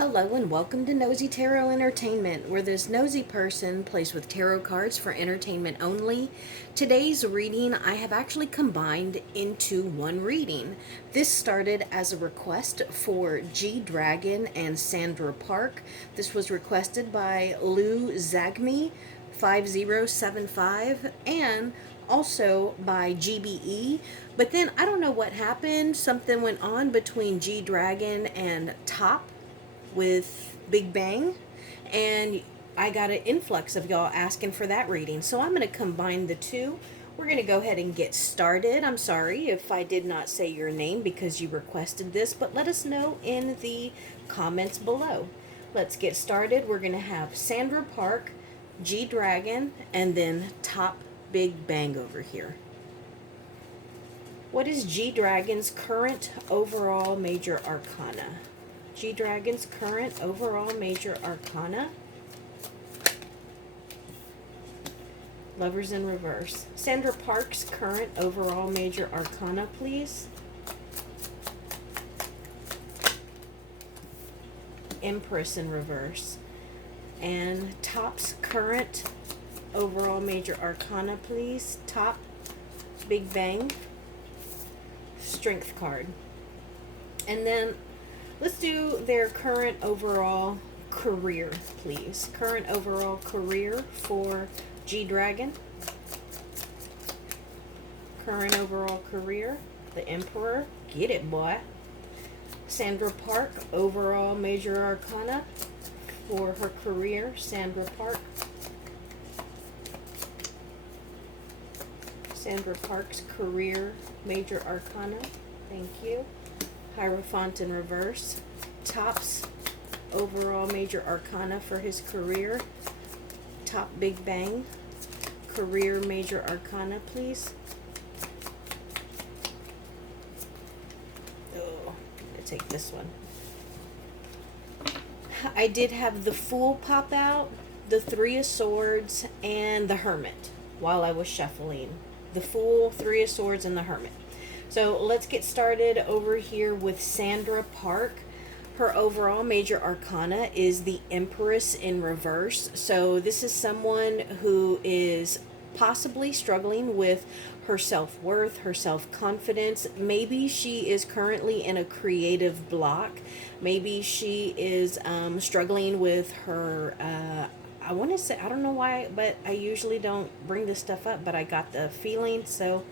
Hello and welcome to Nosy Tarot Entertainment, where this nosy person plays with tarot cards for entertainment only. Today's reading I have actually combined into one reading. This started as a request for G Dragon and Sandra Park. This was requested by Lou Zagme 5075 and also by GBE, but then I don't know what happened. Something went on between G Dragon and T.O.P with Big Bang, and I got an influx of y'all asking for that reading, so I'm going to combine the two. We're going to go ahead and get started. I'm sorry if I did not say your name because you requested this, but let us know in the comments below. Let's get started. We're going to have Sandra Park, G Dragon, and then T.O.P Big Bang over here. What is G Dragon's current overall major arcana? G Dragon's current overall major arcana. Lovers in reverse. Sandra Park's current overall major arcana, please. Empress in reverse. And T.O.P's current overall major arcana, please. T.O.P Big Bang. Strength card. And then let's do their current overall career, please. Current overall career for G Dragon. Current overall career, the Emperor. Get it, boy. Sandra Park, overall major arcana for her career. Sandra Park. Sandra Park's career major arcana. Thank you. Hierophant in reverse. T.O.P's overall major arcana for his career. T.O.P Big Bang. Career major arcana, please. Oh, I'm going to take this one. I did have the Fool pop out, the Three of Swords, and the Hermit while I was shuffling. The Fool, Three of Swords, and the Hermit. So let's get started over here with Sandra Park. Her overall major arcana is the Empress in reverse. So this is someone who is possibly struggling with her self-worth, her self-confidence. Maybe she is currently in a creative block. Maybe she is struggling with her I want to say, I don't know why, but I usually don't bring this stuff up, but I got the feeling. So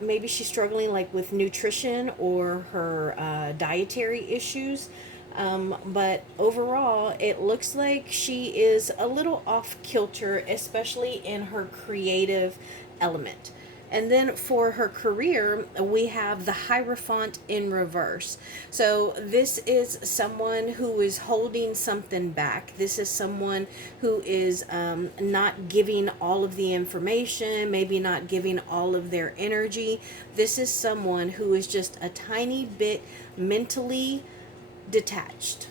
maybe she's struggling like with nutrition or her dietary issues. But overall, it looks like she is a little off kilter, especially in her creative element. And then for her career, we have the Hierophant in reverse. So this is someone who is holding something back. This is someone who is not giving all of the information, maybe not giving all of their energy. This is someone who is just a tiny bit mentally detached.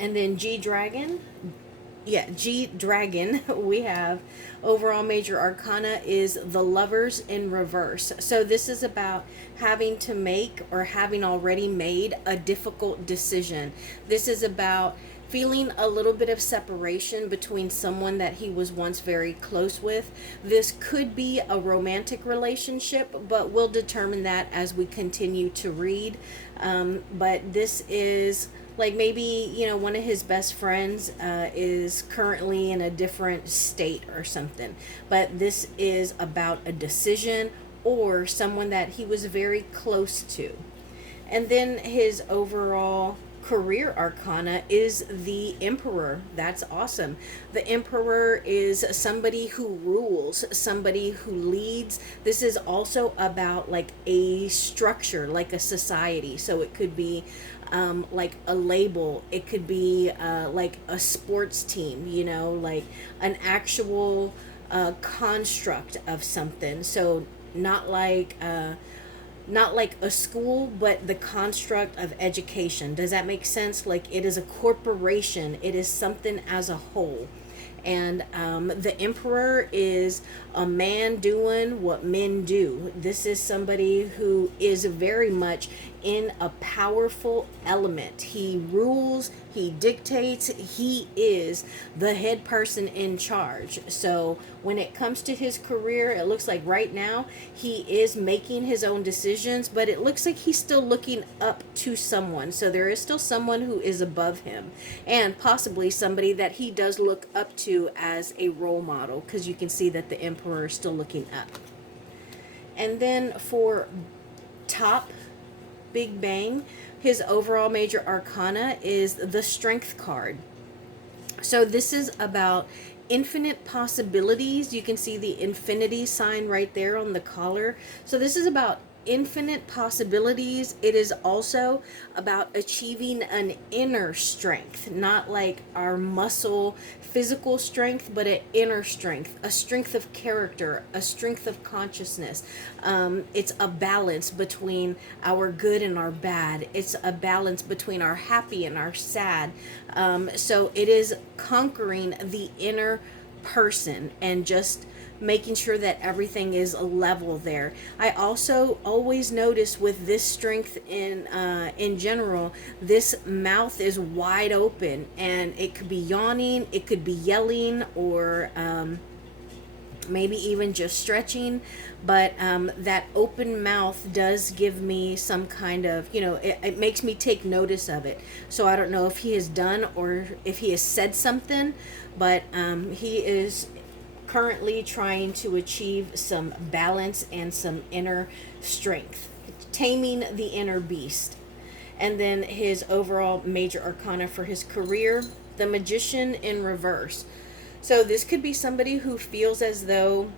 And then G Dragon, we have overall major arcana is the Lovers in reverse. So this is about having to make or having already made a difficult decision. This is about feeling a little bit of separation between someone that he was once very close with. This could be a romantic relationship, but we'll determine that as we continue to read. But this is like maybe, you know, one of his best friends is currently in a different state or something. But this is about a decision or someone that he was very close to. And then his overall career arcana is the Emperor. That's awesome. The Emperor is somebody who rules, somebody who leads. This is also about like a structure, like a society. So it could be like a label. It could be like a sports team, you know, like an actual construct of something. So not like a school, but the construct of education. Does that make sense? Like it is a corporation. It is something as a whole. And the Emperor is a man doing what men do. This is somebody who is very much in a powerful element. He rules, he dictates, he is the head person in charge. So when it comes to his career, it looks like right now he is making his own decisions, but it looks like he's still looking up to someone. So there is still someone who is above him, and possibly somebody that he does look up to as a role model, because you can see that the Emperor is still looking up. And then for top Big Bang, his overall major arcana is the Strength card. So this is about infinite possibilities. You can see the infinity sign right there on the collar. So this is about infinite possibilities. It is also about achieving an inner strength, not like our muscle physical strength, but an inner strength, a strength of character, a strength of consciousness. It's a balance between our good and our bad. It's a balance between our happy and our sad. So it is conquering the inner person and just making sure that everything is level there. I also always notice with this strength in general, this mouth is wide open, and it could be yawning, it could be yelling, or maybe even just stretching, but that open mouth does give me some kind of, it makes me take notice of it. So I don't know if he has done or if he has said something, but he is currently trying to achieve some balance and some inner strength, taming the inner beast. And then his overall major arcana for his career, the Magician in reverse. So this could be somebody who feels as though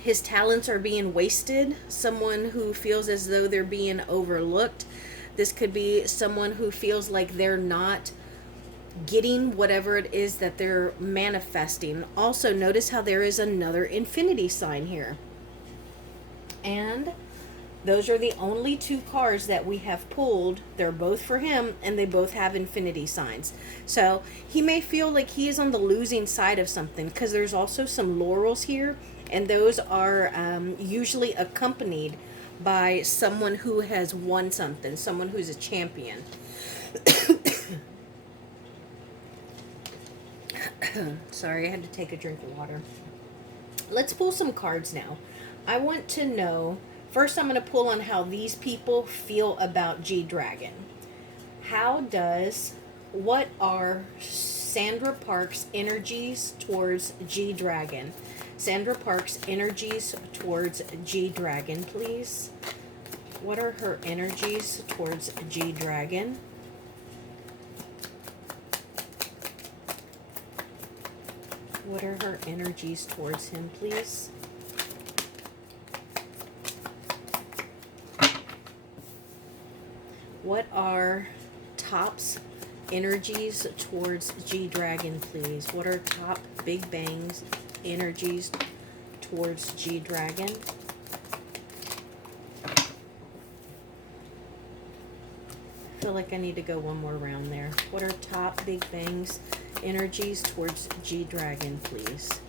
his talents are being wasted, someone who feels as though they're being overlooked. This could be someone who feels like they're not getting whatever it is that they're manifesting. Also, notice how there is another infinity sign here. And those are the only two cards that we have pulled. They're both for him, and they both have infinity signs. So he may feel like he is on the losing side of something, because there's also some laurels here, and those are usually accompanied by someone who has won something, someone who's a champion. Sorry, I had to take a drink of water. Let's pull some cards now. I want to know, first I'm going to pull on how these people feel about G-Dragon. What are Sandra Parks' energies towards G-Dragon? Sandra Parks' energies towards G-Dragon, please. What are her energies towards G-Dragon? What are her energies towards him, please? What are Top's energies towards G-Dragon, please? What are Top Big Bang's energies towards G-Dragon? I feel like I need to go one more round there. What are Top Big Bang's energies towards G-Dragon, please?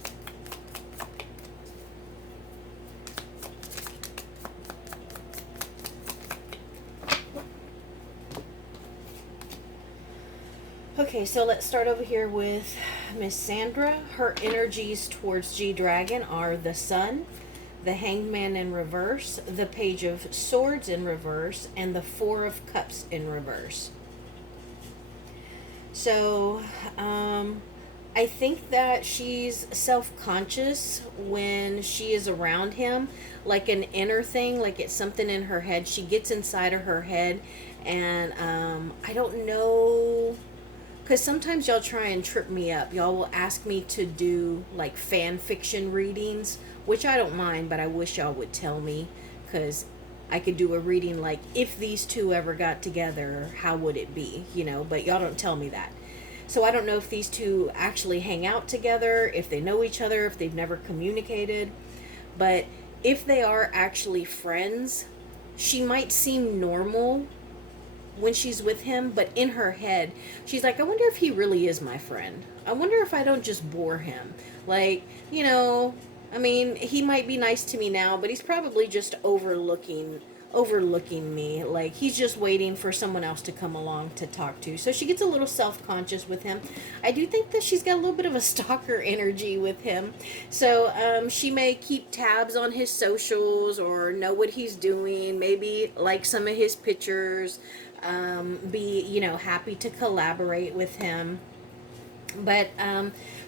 Okay, so let's start over here with Miss Sandra. Her energies towards G-Dragon are the Sun, the Hangman in reverse, the Page of Swords in reverse, and the Four of Cups in reverse. So, I think that she's self-conscious when she is around him, like an inner thing, like it's something in her head. She gets inside of her head, and I don't know, because sometimes y'all try and trip me up. Y'all will ask me to do like fan fiction readings, which I don't mind, but I wish y'all would tell me, because I could do a reading like, if these two ever got together, how would it be, but y'all don't tell me that. So I don't know if these two actually hang out together, if they know each other, if they've never communicated. But if they are actually friends, she might seem normal when she's with him, but in her head, she's like, I wonder if he really is my friend. I wonder if I don't just bore him. Like, I mean, he might be nice to me now, but he's probably just overlooking me. Like he's just waiting for someone else to come along to talk to. So she gets a little self-conscious with him. I do think that she's got a little bit of a stalker energy with him. So she may keep tabs on his socials or know what he's doing, maybe like some of his pictures, be, you know, happy to collaborate with him. But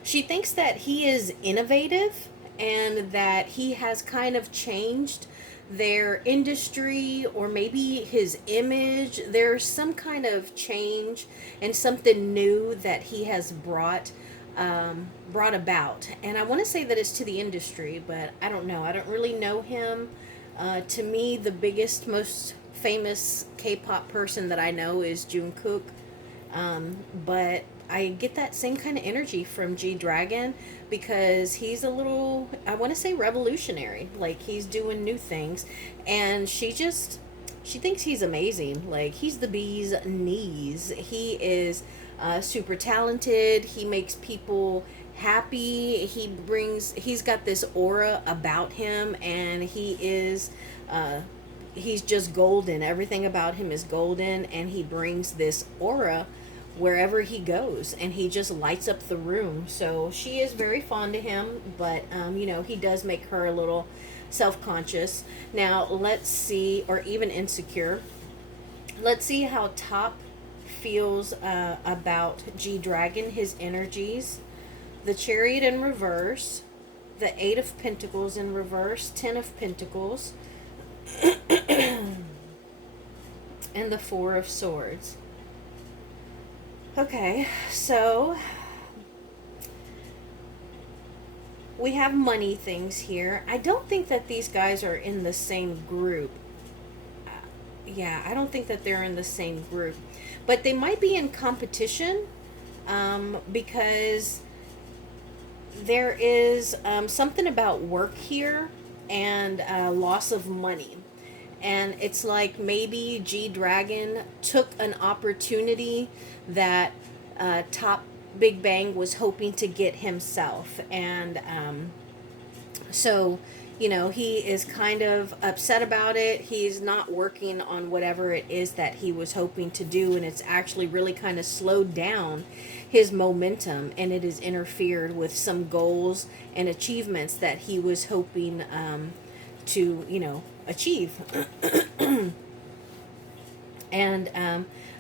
she thinks that he is innovative and that he has kind of changed their industry or maybe his image. There's some kind of change and something new that he has brought about. And I want to say that it's to the industry, but I don't know. I don't really know him. To me, the biggest, most famous K-pop person that I know is Jungkook. But I get that same kind of energy from G Dragon because he's a little, I want to say revolutionary. Like he's doing new things, and she thinks he's amazing. Like he's the bee's knees. He is super talented. He makes people happy. He's got this aura about him, and he's just golden. Everything about him is golden, and he brings this aura wherever he goes, and he just lights up the room. So she is very fond of him, but you know, he does make her a little self-conscious. Now let's see, or even insecure. Let's see how Top feels about G Dragon, his energies. The Chariot in reverse, the Eight of Pentacles in reverse, Ten of Pentacles, and the Four of Swords. Okay, so we have money things here. I don't think that these guys are in the same group. Yeah, I don't think that they're in the same group. But they might be in competition because there is something about work here and loss of money. And it's like maybe G Dragon took an opportunity that Top Big Bang was hoping to get himself. And so, you know, he is kind of upset about it. He's not working on whatever it is that he was hoping to do. And it's actually really kind of slowed down his momentum. And it has interfered with some goals and achievements that he was hoping to, you know, achieve. And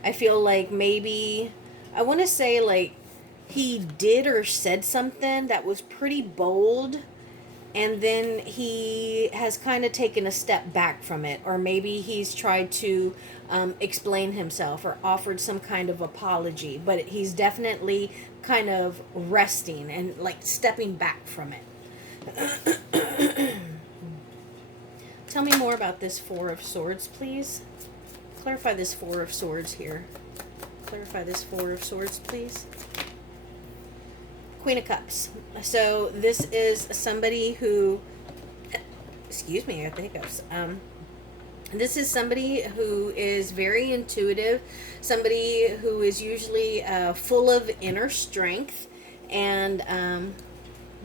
I feel like maybe, I want to say like he did or said something that was pretty bold, and then he has kind of taken a step back from it, or maybe he's tried to explain himself or offered some kind of apology, but he's definitely kind of resting and like stepping back from it. Tell me more about this Four of Swords, please. Clarify this Four of Swords here. Clarify this Four of Swords, please. Queen of Cups. So this is somebody who, excuse me, I got the hiccups. This is somebody who is very intuitive, somebody who is usually full of inner strength, and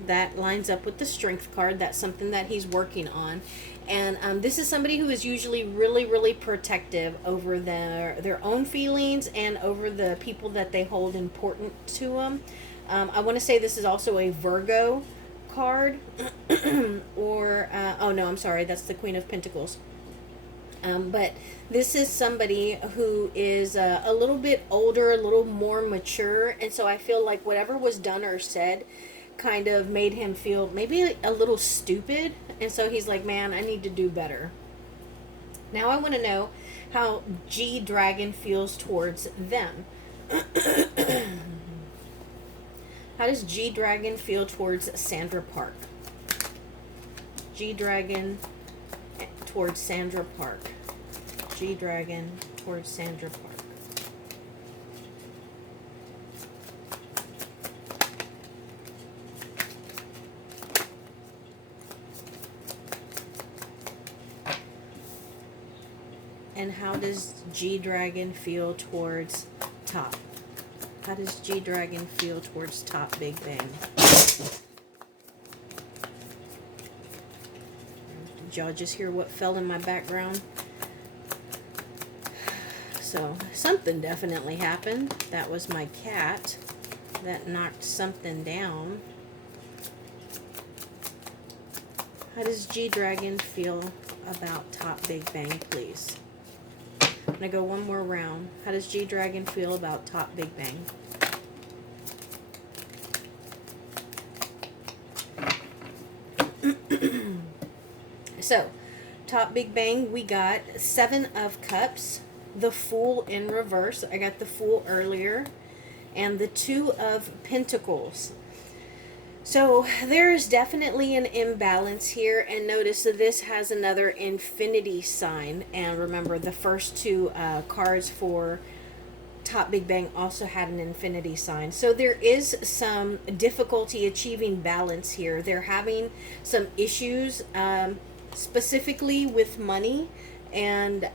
that lines up with the Strength card. That's something that he's working on. And this is somebody who is usually really, really protective over their own feelings and over the people that they hold important to them. I want to say this is also a Virgo card. Or, oh no, I'm sorry, that's the Queen of Pentacles. But this is somebody who is a little bit older, a little more mature. And so I feel like whatever was done or said kind of made him feel maybe a little stupid, and so he's like, man, I need to do better. Now I want to know how G Dragon feels towards them. How does G Dragon feel towards Sandra Park? G Dragon towards Sandra Park. G Dragon towards Sandra Park. And how does G Dragon feel towards Top? How does G Dragon feel towards Top Big Bang? Did y'all just hear what fell in my background? So something definitely happened. That was my cat that knocked something down. How does G-Dragon feel about Top Big Bang, please? I'm going to go one more round. How does G-Dragon feel about Top Big Bang? So, Top Big Bang, we got 7 of Cups, the Fool in reverse. I got the Fool earlier. And the 2 of Pentacles. So there's definitely an imbalance here, and notice that this has another infinity sign. And remember, the first 2 cards for Top Big Bang also had an infinity sign. So there is some difficulty achieving balance here. They're having some issues, specifically with money, and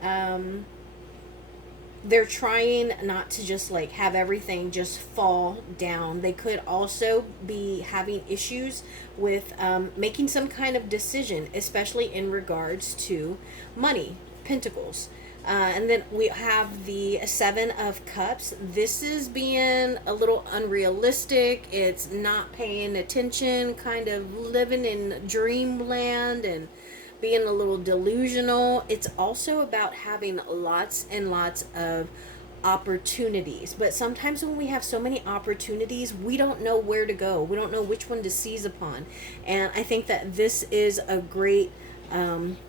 they're trying not to just like have everything just fall down. They could also be having issues with making some kind of decision, especially in regards to money, Pentacles. And then we have the 7 of Cups. This is being a little unrealistic. It's not paying attention, kind of living in dreamland and being a little delusional. It's also about having lots and lots of opportunities. But sometimes when we have so many opportunities, we don't know where to go. We don't know which one to seize upon. And I think that this is a great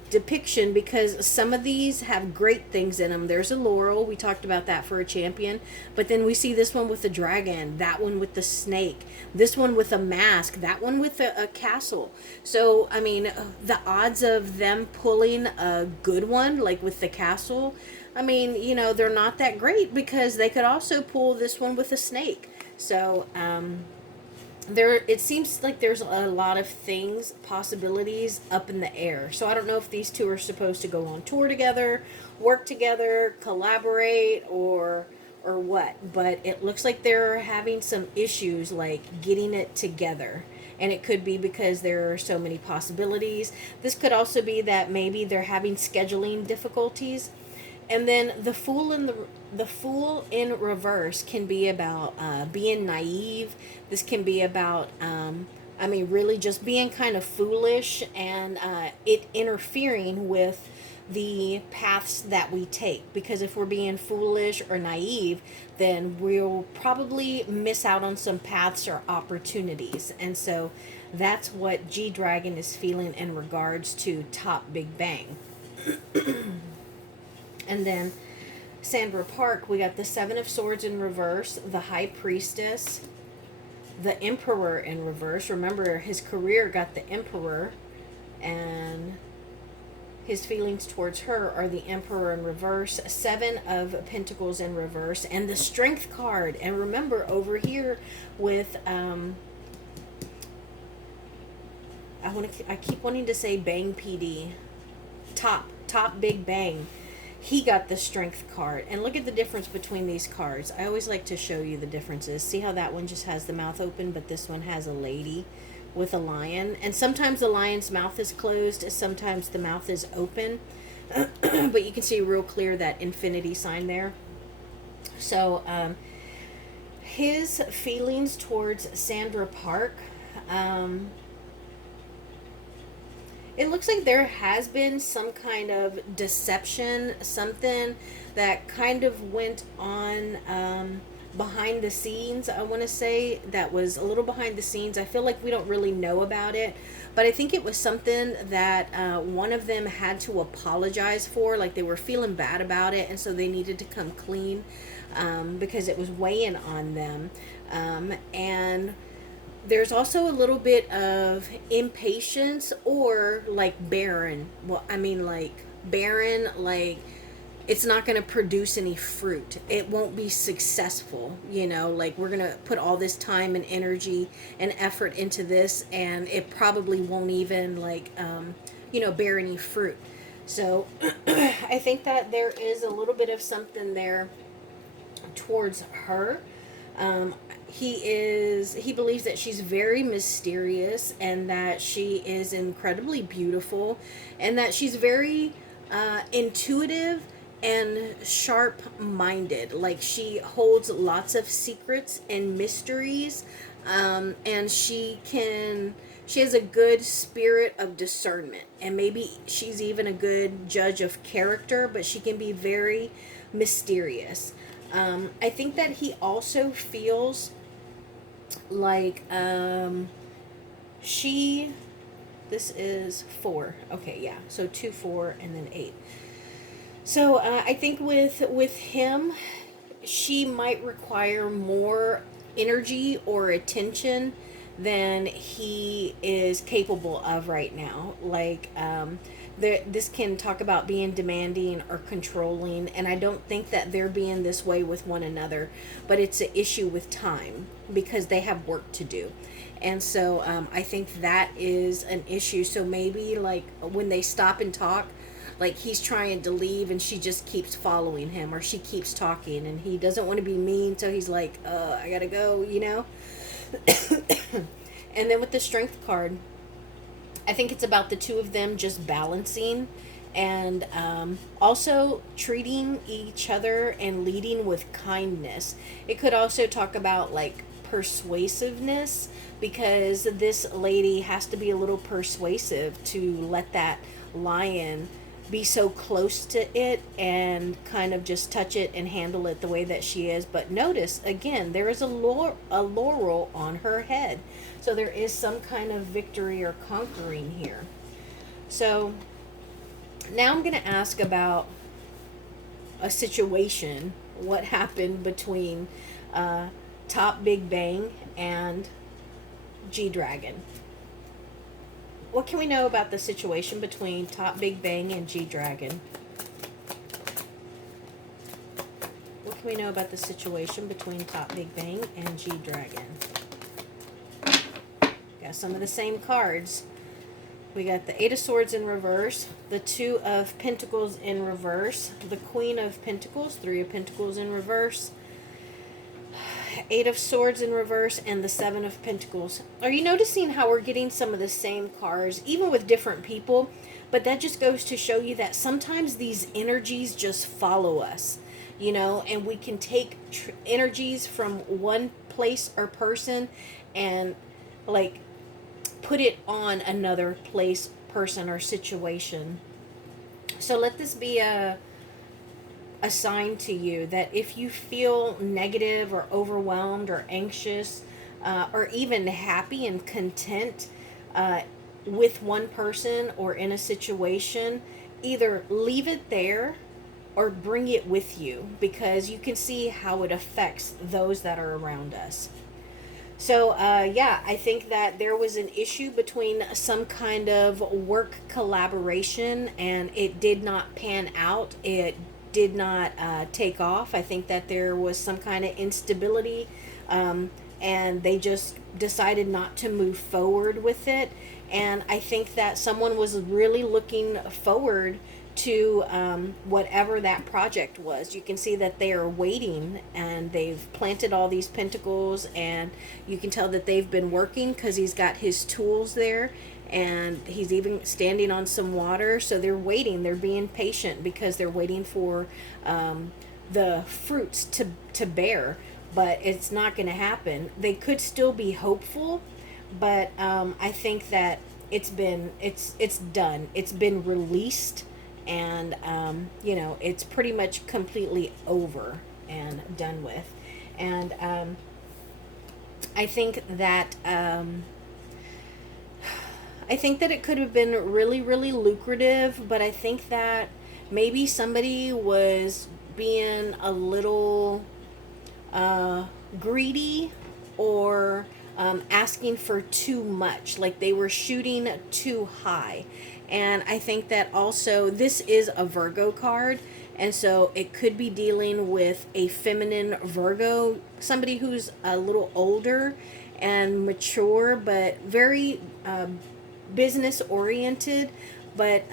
depiction, because some of these have great things in them. There's a laurel, we talked about that for a champion, but then we see this one with the dragon, that one with the snake, this one with a mask, that one with a castle. So I mean, the odds of them pulling a good one, like with the castle, I mean, you know, they're not that great, because they could also pull this one with a snake. So it seems like there's a lot of things, possibilities up in the air. So I don't know if these 2 are supposed to go on tour together, work together, collaborate, or what. But it looks like they're having some issues like getting it together. And it could be because there are so many possibilities. This could also be that maybe they're having scheduling difficulties. And then the Fool in reverse can be about being naive. This can be about I mean, really just being kind of foolish, and it interfering with the paths that we take. Because if we're being foolish or naive, then we'll probably miss out on some paths or opportunities. And so that's what G-Dragon is feeling in regards to Top Big Bang. And then Sandra Park, we got the 7 of Swords in reverse, the High Priestess, the Emperor in reverse. Remember, his career got the Emperor, and his feelings towards her are the Emperor in reverse, 7 of Pentacles in reverse, and the Strength card. And remember, over here with I keep wanting to say Bang PD, Top Big Bang. He got the Strength card. And look at the difference between these cards. I always like to show you the differences. See how that one just has the mouth open, but this one has a lady with a lion. And sometimes the lion's mouth is closed, sometimes the mouth is open. But you can see real clear that infinity sign there. So his feelings towards Sandra Park, it looks like there has been some kind of deception, something that kind of went on behind the scenes. I want to say that was a little behind the scenes. I feel like we don't really know about it, but I think it was something that one of them had to apologize for, like they were feeling bad about it, and so they needed to come clean because it was weighing on them. And there's also a little bit of impatience, or like barren. Well, I mean, like barren, like it's not going to produce any fruit. It won't be successful, you know, like we're going to put all this time and energy and effort into this, and it probably won't even like, you know, bear any fruit. So I think that there is a little bit of something there towards her. he believes that she's very mysterious and that she is incredibly beautiful and that she's very intuitive and sharp minded. Like she holds lots of secrets and mysteries, and she has a good spirit of discernment, and maybe she's even a good judge of character, but she can be very mysterious. I think that he also feels like she this is 4. Okay, yeah. So 2, 4, and then 8. So I think with him, she might require more energy or attention than he is capable of right now. Like, this can talk about being demanding or controlling, and I don't think that they're being this way with one another, but it's an issue with time because they have work to do. And so I think that is an issue. So maybe like when they stop and talk, like he's trying to leave and she just keeps following him, or she keeps talking and he doesn't want to be mean, so he's like, I gotta go, you know. And then with the strength card, I think it's about the two of them just balancing and also treating each other and leading with kindness. It could also talk about like persuasiveness, because this lady has to be a little persuasive to let that lion be so close to it and kind of just touch it and handle it the way that she is. But notice again, there is a laurel on her head, so there is some kind of victory or conquering here. So now I'm going to ask about a situation, what happened between Top Big Bang and G-Dragon. What can we know about the situation between Top Big Bang and G-Dragon? What can we know about the situation between Top Big Bang and G-Dragon? Got some of the same cards. We got the 8 of Swords in reverse, the 2 of Pentacles in reverse, the Queen of Pentacles, 3 of Pentacles in reverse, 8 of Swords in reverse, and the 7 of Pentacles. Are you noticing how we're getting some of the same cards, even with different people? But that just goes to show you that sometimes these energies just follow us, you know, and we can take energies from one place or person and like put it on another place, person, or situation. So let this be a sign to you that if you feel negative or overwhelmed or anxious, or even happy and content with one person or in a situation, either leave it there or bring it with you, because you can see how it affects those that are around us. So, yeah, I think that there was an issue between some kind of work collaboration and it did not pan out. It did not take off. I think that there was some kind of instability, and they just decided not to move forward with it. And I think that someone was really looking forward to whatever that project was. You can see that they are waiting, and they've planted all these pentacles, and you can tell that they've been working because he's got his tools there, and he's even standing on some water. So they're waiting, they're being patient because they're waiting for the fruits to bear, but it's not going to happen. They could still be hopeful, but I think that it's done, it's been released, and you know, it's pretty much completely over and done with. And I think that it could have been really, really lucrative, but I think that maybe somebody was being a little greedy, or asking for too much, like they were shooting too high. And I think that also this is a Virgo card, and so it could be dealing with a feminine Virgo, somebody who's a little older and mature, but very business oriented, but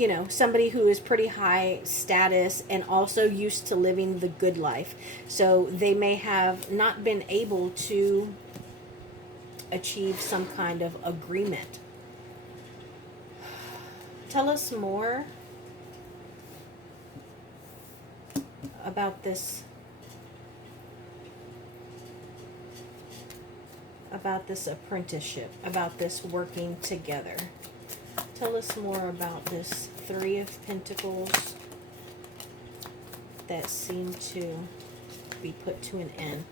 you know, somebody who is pretty high status and also used to living the good life. So they may have not been able to achieve some kind of agreement. Tell us more about this apprenticeship, about this working together. Tell us more about this Three of Pentacles that seem to be put to an end.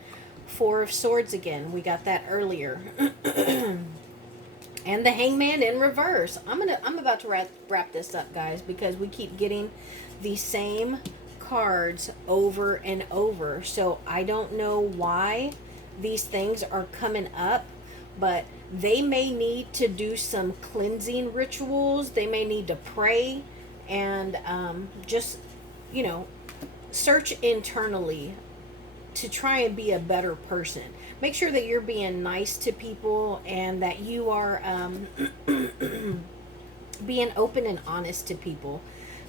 Four of Swords again. We got that earlier. And the Hangman in reverse. I'm about to wrap this up, guys, because we keep getting the same cards over and over. So I don't know why these things are coming up, but they may need to do some cleansing rituals. They may need to pray and just, you know, search internally to try and be a better person. Make sure that you're being nice to people and that you are being open and honest to people,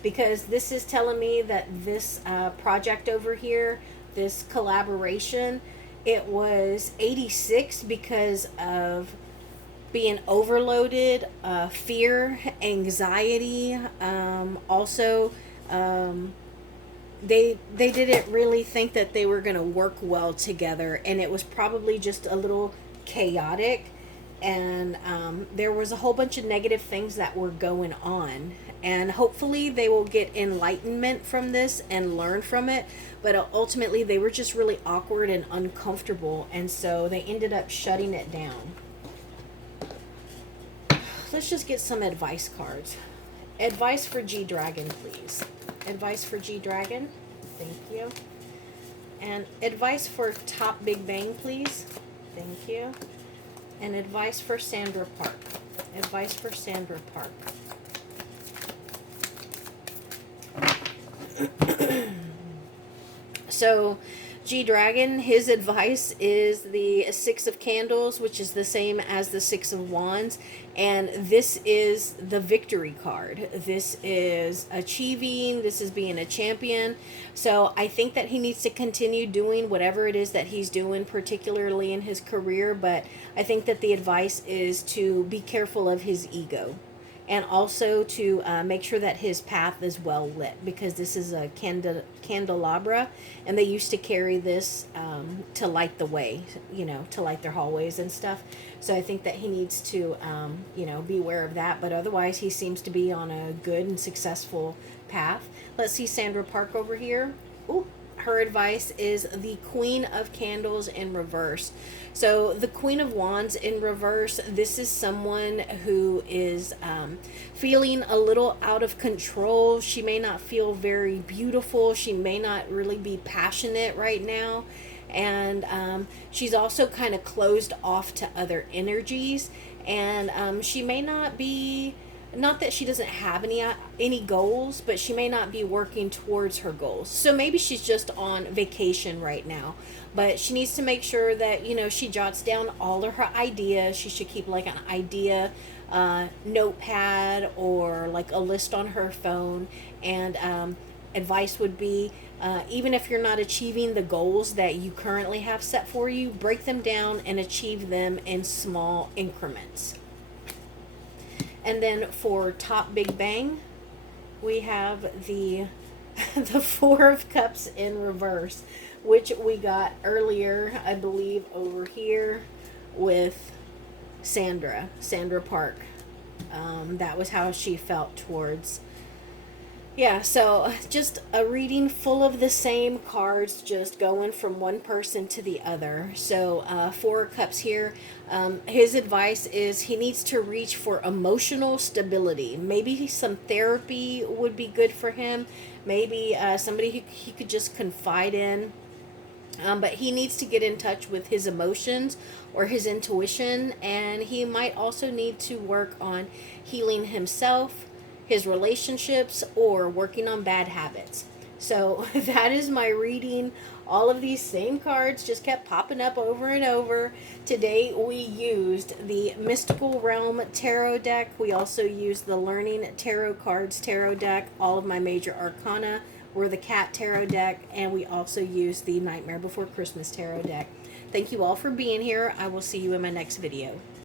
because this is telling me that this project over here, this collaboration, it was 86 because of being overloaded, fear, anxiety, also they didn't really think that they were going to work well together, and it was probably just a little chaotic, and there was a whole bunch of negative things that were going on, and hopefully they will get enlightenment from this and learn from it. But ultimately they were just really awkward and uncomfortable, and so they ended up shutting it down. Let's just get some advice cards. Advice for G-Dragon, please. Advice for G-Dragon. Thank you. And advice for Top Big Bang, please. Thank you. And advice for Sandra Park. Advice for Sandra Park. So G-Dragon, his advice is the Six of Candles, which is the same as the Six of Wands. And this is the victory card. This is achieving. This is being a champion. So I think that he needs to continue doing whatever it is that he's doing, particularly in his career. But I think that the advice is to be careful of his ego. And also to make sure that his path is well lit, because this is a candelabra, and they used to carry this to light the way, you know, to light their hallways and stuff. So I think that he needs to, you know, be aware of that. But otherwise, he seems to be on a good and successful path. Let's see Sandra Park over here. Ooh. Her advice is the Queen of Candles in reverse. So the Queen of Wands in reverse, this is someone who is feeling a little out of control. She may not feel very beautiful. She may not really be passionate right now. And she's also kind of closed off to other energies. And she may not be... Not that she doesn't have any goals, but she may not be working towards her goals. So maybe she's just on vacation right now. But she needs to make sure that, you know, she jots down all of her ideas. She should keep like an idea notepad or like a list on her phone. And advice would be, even if you're not achieving the goals that you currently have set for you, break them down and achieve them in small increments. And then for Top Big Bang, we have the Four of Cups in reverse, which we got earlier, I believe, over here with Sandra Park. That was how she felt towards... Yeah, so just a reading full of the same cards, just going from one person to the other. So Four of Cups here. His advice is he needs to reach for emotional stability. Maybe some therapy would be good for him. Maybe somebody he could just confide in. But he needs to get in touch with his emotions or his intuition. And he might also need to work on healing himself, his relationships, or working on bad habits. So that is my reading. All of these same cards just kept popping up over and over. Today we used the Mystical Realm Tarot deck. We also used the Learning Tarot Cards Tarot deck. All of my major arcana were the Cat Tarot deck, and we also used the Nightmare Before Christmas Tarot deck. Thank you all for being here. I will see you in my next video.